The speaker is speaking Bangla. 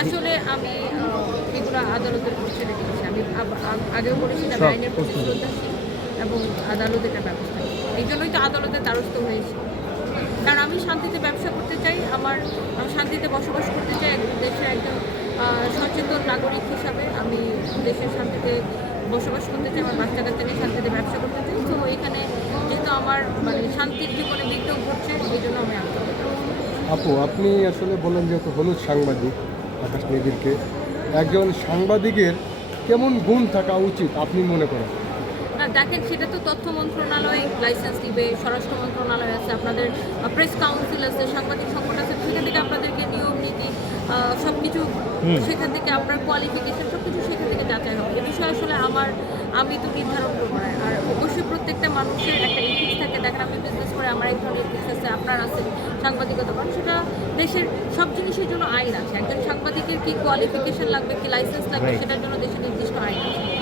আসলে আমি এগুলো আদালতের ছেড়ে দিয়েছি। আমি আগেও বলেছি যে আইনের প্রতি শ্রদ্ধাশীল এবং আদালত এটা ব্যবস্থা এই জন্যই তো আদালতের দ্বারস্থ হয়েছি। কারণ আমি শান্তিতে ব্যবসা করতে চাই আমার আমি শান্তিতে বসবাস করতে চাই দেশের একজন সচেতন নাগরিক হিসাবে। আমি দেশের শান্তিতে বসবাস করতে চাই আমার বাচ্চা কাচ্চা নিয়ে শান্তিতে ব্যবসা করতে চাই। তো এখানে যেহেতু আমার মানে শান্তির জীবনে বিঘ্ন ঘটছে এই জন্য আমি আপু আপনি আসলে বললেন যেহেতু হলুদ সাংবাদিক আকাশ নিবিড়কে একজন সাংবাদিকের কেমন গুণ থাকা উচিত আপনি মনে করেন? দেখেন সেটা তো তথ্য মন্ত্রণালয় লাইসেন্স দিবে স্বরাষ্ট্র মন্ত্রণালয় আছে আপনাদের প্রেস কাউন্সিল আছে সাংবাদিক সংগঠন আছে সেখান থেকে আপনাদেরকে নিয়ম নীতি সব কিছু সেখান থেকে আপনার কোয়ালিফিকেশন সব কিছু সেখান থেকে যাচাই হবে। এ বিষয়ে আসলে আমার আমি তো নির্ধারণ করব আর অবশ্যই প্রত্যেকটা মানুষের একটা ইথিক্স থাকে। দেখেন আমি বিজনেস করে আমার এক ধরনের আছে আপনার আছে সাংবাদিকতা করেন সেটা দেশের সব জিনিসের জন্য আইন আছে। একজন সাংবাদিকের কি কোয়ালিফিকেশন লাগবে কি লাইসেন্স লাগবে সেটার জন্য দেশের নির্দিষ্ট আইন আছে।